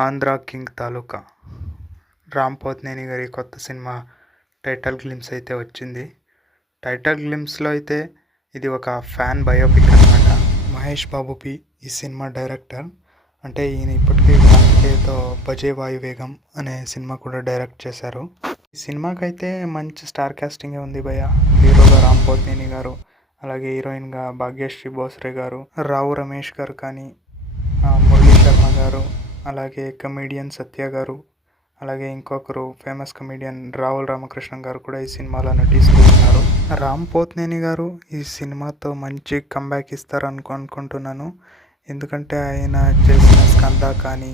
Andhra king తాలూకా రామ్ పోతినేని గారి కొత్త cinema title glimpse అయితే వచ్చింది. టైటిల్ గ్లిమ్స్లో అయితే ఇది ఒక ఫ్యాన్ బయోపిక్ అనమాట. మహేష్ బాబుపి ఈ సినిమా డైరెక్టర్. అంటే ఈయన ఇప్పటికే కార్తికేయతో బజే వాయువేగం అనే సినిమా కూడా డైరెక్ట్ చేశారు. ఈ సినిమాకైతే మంచి స్టార్ కాస్టింగే ఉంది భయ్య. హీరోగా రామ్ పోతినేని గారు, అలాగే హీరోయిన్గా భాగ్యశ్రీ భోస్రే గారు, రావు రమేష్ గారు కానీ, మురళీ శర్మ గారు, అలాగే కమెడియన్ సత్య గారు, అలాగే ఇంకొకరు ఫేమస్ కమెడియన్ రావుల రామకృష్ణ గారు కూడా ఈ సినిమాలో నటిస్తూ ఉన్నారు. రామ్ పోతినేని గారు ఈ సినిమాతో మంచి కంబ్యాక్ ఇస్తారు అనుకుంటున్నాను. ఎందుకంటే ఆయన చేసిన స్కంద కానీ,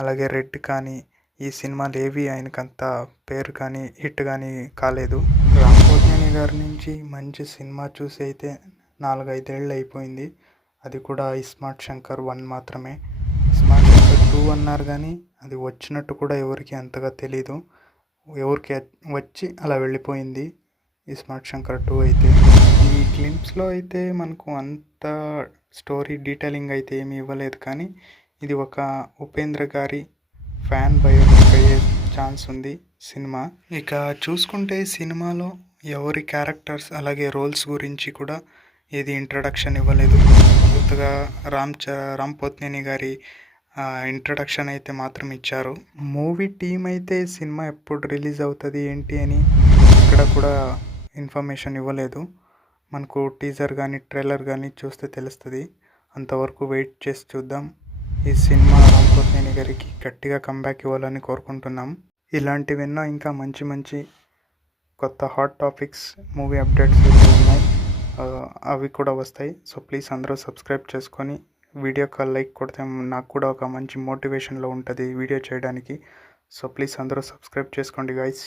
అలాగే రెడ్ కానీ, ఈ సినిమాలు ఏవి ఆయనకంత పేరు కానీ హిట్ కానీ కాలేదు. రామ్ పోతినేని గారి నుంచి మంచి సినిమా చూసి అయితే 4-5 ఏళ్ళు అయిపోయింది. అది కూడా ఇస్మార్ట్ శంకర్ 1 మాత్రమే. ఇస్మార్ట్ శంకర్ 2 అన్నారు కానీ అది వచ్చినట్టు కూడా ఎవరికి అంతగా తెలీదు. ఎవరికి వచ్చి అలా వెళ్ళిపోయింది ఇస్మార్ట్ శంకర్ 2 అయితే. ఈ గ్లిమ్స్లో అయితే మనకు అంత స్టోరీ డీటెయిలింగ్ అయితే ఏమి ఇవ్వలేదు, కానీ ఇది ఒక ఉపేంద్ర గారి ఫ్యాన్ బయోపిక్ అయ్యే ఛాన్స్ ఉంది సినిమా. ఇక చూసుకుంటే సినిమాలో ఎవరి క్యారెక్టర్స్ అలాగే రోల్స్ గురించి కూడా ఏది ఇంట్రడక్షన్ ఇవ్వలేదు. కొత్తగా రామ్ పోతినేని గారి ఇంట్రడక్షన్ అయితే మాత్రం ఇచ్చారు. మూవీ టీం అయితే సినిమా ఎప్పుడు రిలీజ్ అవుతుంది ఏంటి అని ఇక్కడ కూడా ఇన్ఫర్మేషన్ ఇవ్వలేదు. మనకు టీజర్ కానీ ట్రైలర్ కానీ చూస్తే తెలుస్తుంది. అంతవరకు వెయిట్ చేసి చూద్దాం. ఈ సినిమా రామ్ పోతినేని గారికి గట్టిగా కంబ్యాక్ ఇవ్వాలని కోరుకుంటున్నాం. ఇలాంటివెన్నో ఇంకా మంచి మంచి కొత్త హాట్ టాపిక్స్, మూవీ అప్డేట్స్ అయితే ఉన్నాయి. అవి కూడా వస్తాయి. సో ప్లీజ్ అందరూ సబ్స్క్రైబ్ చేసుకొని వీడియోకి లైక్ కొడితే నాకు కూడా ఒక మంచి మోటివేషన్లో ఉంటుంది వీడియో చేయడానికి. సో ప్లీజ్ అందరూ సబ్స్క్రైబ్ చేసుకోండి గైస్.